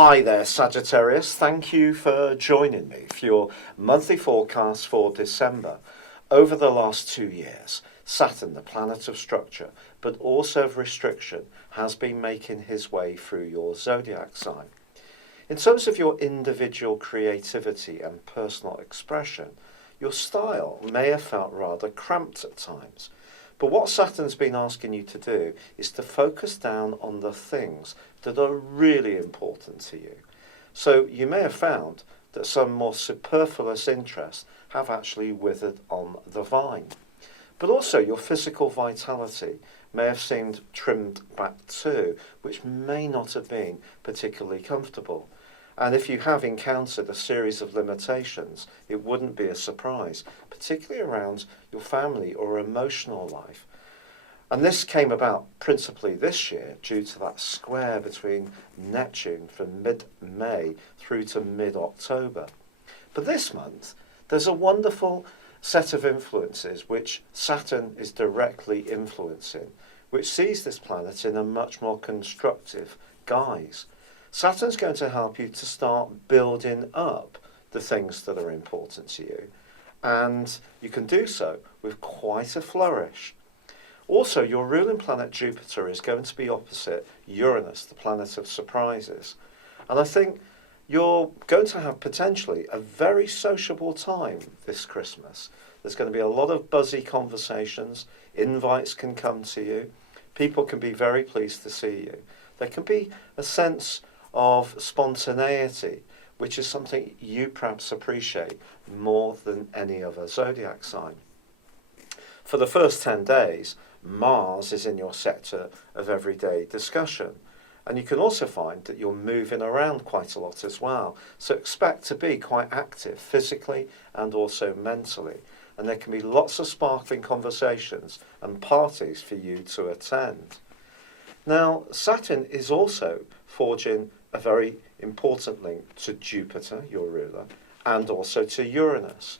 Hi there, Sagittarius. Thank you for joining me for your monthly forecast for December. Over the last 2 years, Saturn, the planet of structure, but also of restriction, has been making his way through your zodiac sign. In terms of your individual creativity and personal expression, your style may have felt rather cramped at times. But what Saturn's been asking you to do is to focus down on the things that are really important to you. So you may have found that some more superfluous interests have actually withered on the vine. But also your physical vitality may have seemed trimmed back too, which may not have been particularly comfortable. And if you have encountered a series of limitations, it wouldn't be a surprise, particularly around your family or emotional life. And this came about principally this year due to that square between Neptune from mid-May through to mid-October. But this month, there's a wonderful set of influences which Saturn is directly influencing, which sees this planet in a much more constructive guise. Saturn's going to help you to start building up the things that are important to you, and you can do so with quite a flourish. Also, your ruling planet Jupiter is going to be opposite Uranus, the planet of surprises, and I think you're going to have potentially a very sociable time this Christmas. There's going to be a lot of buzzy conversations, invites can come to you, people can be very pleased to see you. There can be a sense of spontaneity, which is something you perhaps appreciate more than any other zodiac sign. For the first 10 days, Mars is in your sector of everyday discussion, and you can also find that you're moving around quite a lot as well, so expect to be quite active physically and also mentally, and there can be lots of sparkling conversations and parties for you to attend. Now, Saturn is also forging a very important link to Jupiter, your ruler, and also to Uranus.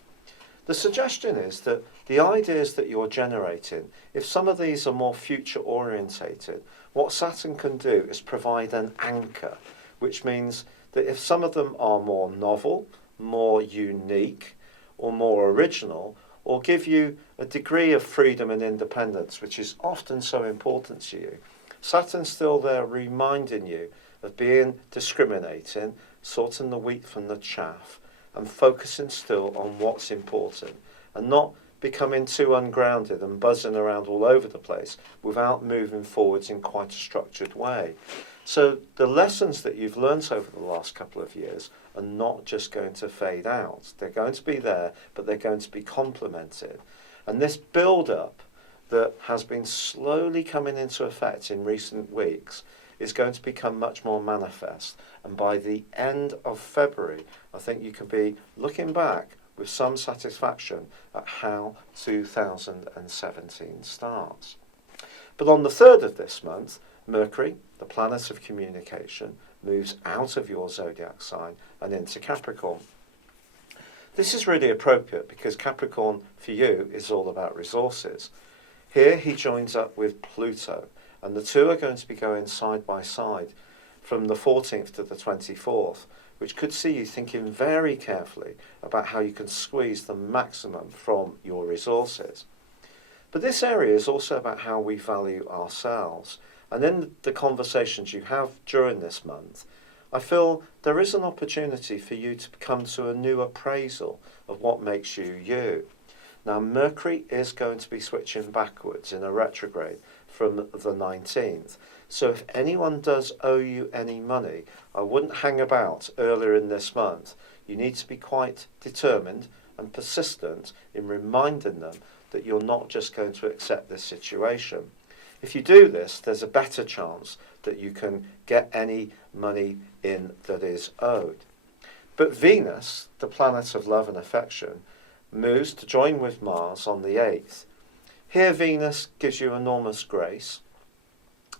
The suggestion is that the ideas that you're generating, if some of these are more future orientated, what Saturn can do is provide an anchor, which means that if some of them are more novel, more unique, or more original, or give you a degree of freedom and independence, which is often so important to you, Saturn's still there reminding you of being discriminating, sorting the wheat from the chaff, and focusing still on what's important, and not becoming too ungrounded and buzzing around all over the place without moving forwards in quite a structured way. So the lessons that you've learnt over the last couple of years are not just going to fade out. They're going to be there, but they're going to be complemented. And this build-up that has been slowly coming into effect in recent weeks is going to become much more manifest. And by the end of February, I think you can be looking back with some satisfaction at how 2017 starts. But on the 3rd of this month, Mercury, the planet of communication, moves out of your zodiac sign and into Capricorn. This is really appropriate because Capricorn for you is all about resources. Here he joins up with Pluto, and the two are going to be going side by side from the 14th to the 24th, which could see you thinking very carefully about how you can squeeze the maximum from your resources. But this area is also about how we value ourselves. And in the conversations you have during this month, I feel there is an opportunity for you to come to a new appraisal of what makes you you. Now, Mercury is going to be switching backwards in a retrograde from the 19th. So if anyone does owe you any money, I wouldn't hang about earlier in this month. You need to be quite determined and persistent in reminding them that you're not just going to accept this situation. If you do this, there's a better chance that you can get any money in that is owed. But Venus, the planet of love and affection, moves to join with Mars on the 8th. Here Venus gives you enormous grace,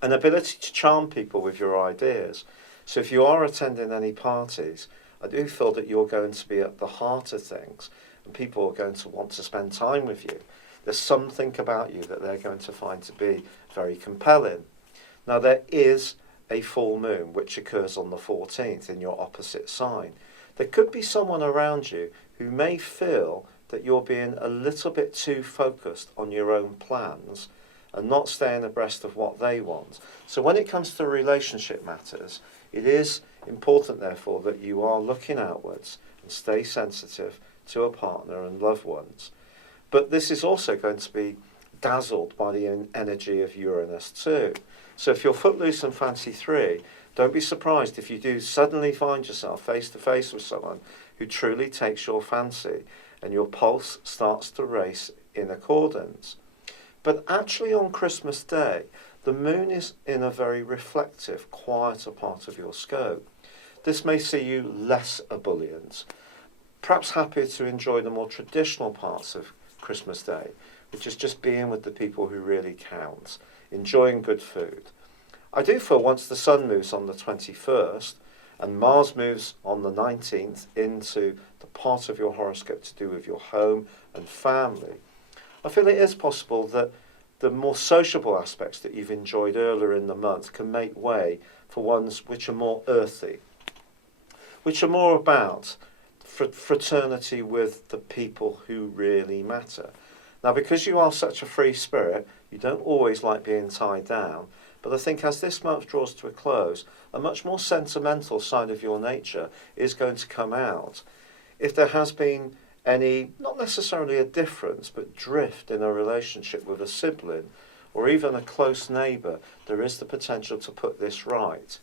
an ability to charm people with your ideas. So if you are attending any parties, I do feel that you're going to be at the heart of things and people are going to want to spend time with you. There's something about you that they're going to find to be very compelling. Now there is a full moon which occurs on the 14th in your opposite sign. There could be someone around you who may feel that you're being a little bit too focused on your own plans and not staying abreast of what they want. So when it comes to relationship matters, it is important, therefore, that you are looking outwards and stay sensitive to a partner and loved ones. But this is also going to be dazzled by the energy of Uranus too. So if you're footloose and fancy free, don't be surprised if you do suddenly find yourself face to face with someone who truly takes your fancy and your pulse starts to race in accordance. But actually on Christmas Day, the moon is in a very reflective, quieter part of your scope. This may see you less ebullient, perhaps happier to enjoy the more traditional parts of Christmas Day, which is just being with the people who really count, enjoying good food. I do feel once the Sun moves on the 21st and Mars moves on the 19th into the part of your horoscope to do with your home and family, I feel it is possible that the more sociable aspects that you've enjoyed earlier in the month can make way for ones which are more earthy, which are more about fraternity with the people who really matter. Now, because you are such a free spirit, you don't always like being tied down, but I think as this month draws to a close, a much more sentimental side of your nature is going to come out. If there has been any, not necessarily a difference, but drift in a relationship with a sibling or even a close neighbour, there is the potential to put this right.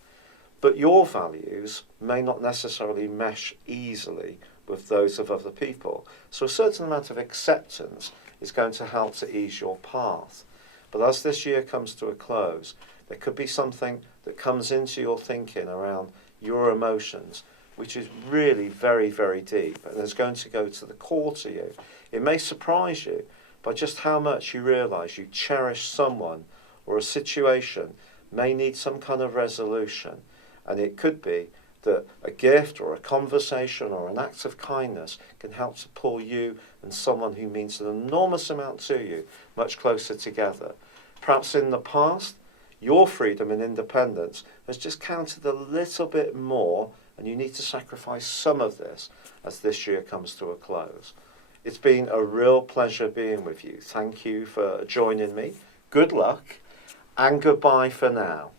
But your values may not necessarily mesh easily with those of other people. So a certain amount of acceptance is going to help to ease your path. But as this year comes to a close, there could be something that comes into your thinking around your emotions, which is really very, very deep and is going to go to the core to you. It may surprise you by just how much you realise you cherish someone or a situation may need some kind of resolution. And it could be that a gift or a conversation or an act of kindness can help to pull you and someone who means an enormous amount to you much closer together. Perhaps in the past, your freedom and independence has just counted a little bit more, and you need to sacrifice some of this as this year comes to a close. It's been a real pleasure being with you. Thank you for joining me. Good luck and goodbye for now.